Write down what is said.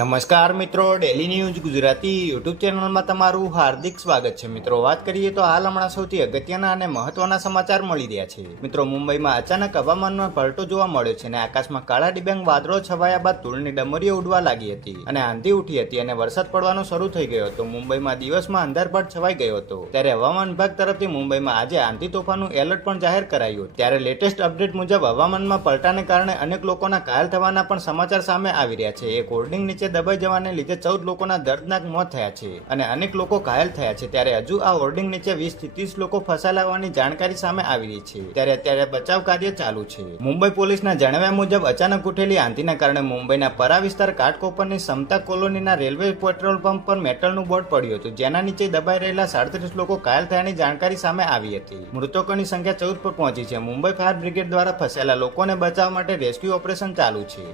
નમસ્કાર મિત્રો, daily news Gujarati YouTube ચેનલમાં તમારું હાર્દિક સ્વાગત છે. મિત્રો, વાત કરીએ તો હાલ હમણાં સૌથી અગત્યના અને મહત્વના સમાચાર મળી રહ્યા છે. મિત્રો, મુંબઈમાં અચાનક હવામાનમાં પલટો જોવા મળ્યો છે અને આકાશમાં કાળા ડિબાંગ વાદળો છવાયા બાદ ધૂળની ડમરીઓ ઉડવા લાગી હતી અને આંધી ઉઠી હતી અને વરસાદ પડવાનો શરૂ થઈ ગયો હતો. મુંબઈમાં દિવસમાં અંધારપટ છવાઈ ગયો હતો. ત્યારે હવામાન વિભાગ તરફથી મુંબઈમાં આજે આંધી તોફાનનું એલર્ટ પણ જાહેર કરાયું. ત્યારે લેટેસ્ટ અપડેટ મુજબ હવામાનમાં પલટાને કારણે અનેક લોકોના ઘાયલ થવાના પણ સમાચાર સામે આવી રહ્યા છે. એક હોર્ડિંગ નીચે દબાઈ જવાને લીધે 14 લોકોના દર્દનાક મોત થયા છે અને અનેક લોકો ઘાયલ થયા છે. ત્યારે હજુ આ હોર્ડિંગ નીચે 20 થી 30 લોકો ફસાયેલા હોવાની જાણકારી સામે આવી રહી છે. ત્યારે અત્યારે બચાવ કાર્ય ચાલુ છે. મુંબઈ પોલીસના જણાવ્યા મુજબ અચાનક ઉઠેલી આંધીના કારણે મુંબઈના પરા વિસ્તાર ઘાટકોપરની સમતા કોલોનીના રેલવે પેટ્રોલ પંપ પર મેટલનું બોર્ડ પડ્યું હતું, જેના નીચે દબાઈ રહેલા 37 લોકો ઘાયલ થયાની જાણકારી સામે આવી હતી. મૃતકોની સંખ્યા 14 પર પહોંચી છે. મુંબઈ ફાયર બ્રિગેડ દ્વારા ફસાયેલા લોકોને બચાવવા માટે રેસ્ક્યુ ઓપરેશન ચાલુ છે.